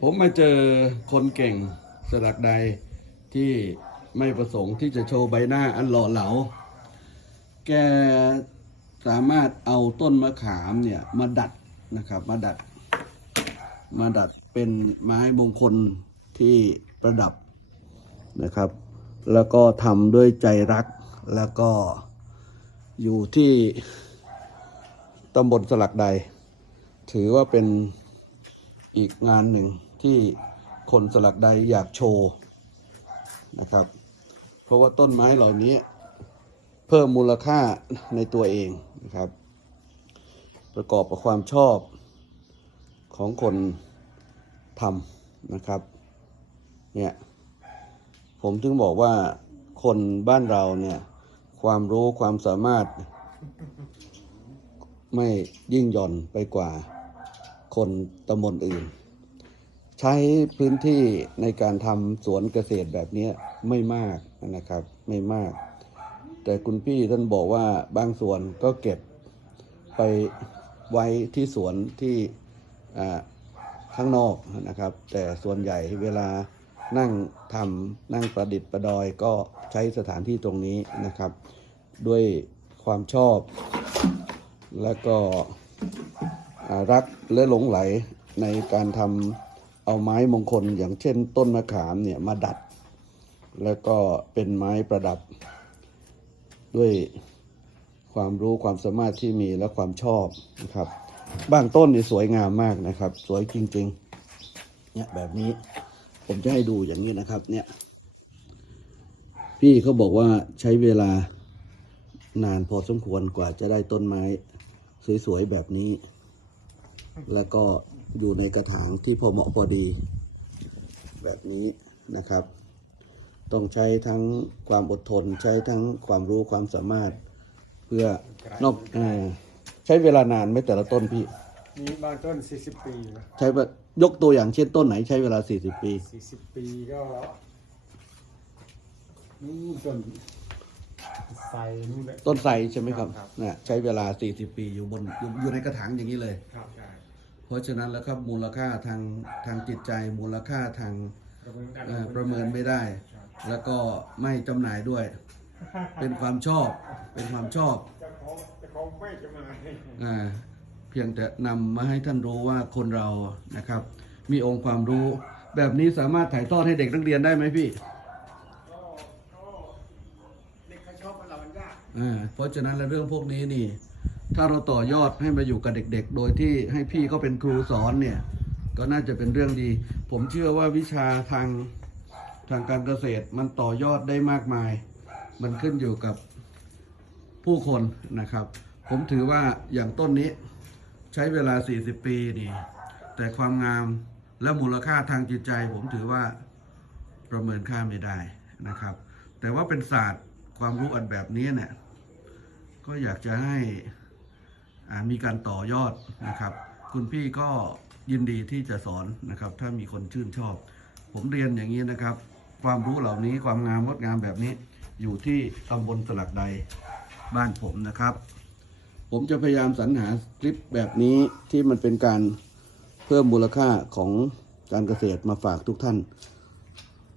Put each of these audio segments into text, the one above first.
ผมมาเจอคนเก่งสลักใดที่ไม่ประสงค์ที่จะโชว์ใบหน้าอันหล่อเหลา แกสามารถเอาต้นมะขามเนี่ยมาดัดนะครับ มาดัด มาดัดเป็นไม้มงคลที่ประดับนะครับ แล้วก็ทำด้วยใจรัก แล้วก็อยู่ที่ตำบลสลักใด ถือว่าเป็น อีกงานหนึ่งที่คนสลักใดอยากโชว์นะครับ เพราะว่าต้นไม้เหล่านี้เพิ่มมูลค่าในตัวเองนะครับ ประกอบกับความชอบของคนทำนะครับเนี่ยผมถึงบอกว่าคนบ้านเราเนี่ยความรู้ความสามารถไม่ยิ่งหย่อนไปกว่า คนตำบลอื่น ใช้พื้นที่ในการทำสวนเกษตรแบบนี้ไม่มากนะครับไม่มาก แต่คุณพี่ท่านบอกว่าบางส่วนก็เก็บไปไว้ที่สวนที่ข้างนอกนะครับ แต่ส่วนใหญ่เวลานั่งทำนั่งประดิษฐ์ประดอยก็ใช้สถานที่ตรงนี้นะครับ ด้วยความชอบ แล้วก็ รักและหลงไหลในการทำเอาไม้มงคลอย่างเช่น ต้นมะขามเนี่ยมาดัด แล้วก็เป็นไม้ประดับ ด้วยความรู้ความสามารถที่มีและความชอบนะครับบางต้นนี่สวยงามมากนะครับ สวยจริงๆเนี่ยแบบนี้ผมจะให้ดูอย่างนี้นะครับ เนี่ย พี่เขาบอกว่าใช้เวลานานพอสมควรกว่าจะได้ต้นไม้ สวยๆแบบนี้ แล้วก็อยู่ในกระถางที่พอเหมาะพอดี แบบนี้นะครับ ต้องใช้ทั้งความอดทน ใช้ทั้งความรู้ความสามารถ เพื่อนอกอาใช้เวลานานไหมแต่ละต้นพี่ มีบางต้น 40 ปีนะใช้แบบยกตัวอย่างเช่นต้นไหนใช้เวลา 40 ปี 40 ปีก็นู่นต้นใส่นู่นแหละ ต้นไทรใช่ไหมครับครับ นะใช้เวลา 40 ปีอยู่บนอยู่อยู่ในกระถางอย่างนี้เลย ครับใช่ เพราะฉะนั้นแล้วครับมูลค่าทางทางจิตใจมูลค่าทางประเมินได้เอ่อประเมินไม่ได้ครับแล้วก็ไม่จำหน่ายด้วย เป็นความชอบเป็นความชอบเจ้าของเจ้าของไม่จะมาอ่าเพียงแต่นำมาให้ท่านรู้ว่าคนเรานะครับ มีองค์ความรู้แบบนี้สามารถถ่ายทอดให้เด็กนักเรียนได้ไหมพี่ก็ก็เด็กเขาชอบมันเรามันยากอ่าเพราะฉะนั้นแล้วเรื่องพวกนี้นี่ ถ้าเราต่อยอดให้มาอยู่กับเด็ก ๆ โดยที่ให้พี่เขาเป็นครูสอนเนี่ย ก็น่าจะเป็นเรื่องดี ผมเชื่อว่าวิชาทางทางการเกษตรมันต่อยอดได้มากมาย มันขึ้นอยู่กับผู้คนนะครับ ผมถือว่าอย่างต้นนี้ใช้เวลา 40 ปีนี่ แต่ความงามและมูลค่าทางจิตใจ ผมถือว่าประเมินค่าไม่ได้นะครับ แต่ว่าเป็นศาสตร์ความรู้อันแบบนี้เนี่ยก็อยากจะให้ มีการต่อยอดนะครับ คุณพี่ก็ยินดีที่จะสอนนะครับ ถ้ามีคนชื่นชอบ ผมเรียนอย่างนี้นะครับ ความรู้เหล่านี้ความงามงดงามแบบนี้ อยู่ที่ตำบลสลักใดบ้านผมนะครับ ผมจะพยายามสรรหาคลิปแบบนี้ที่มันเป็นการเพิ่มมูลค่าของการเกษตรมาฝากทุกท่าน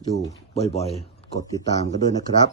อยู่บ่อยๆ กดติดตามกันด้วยนะครับ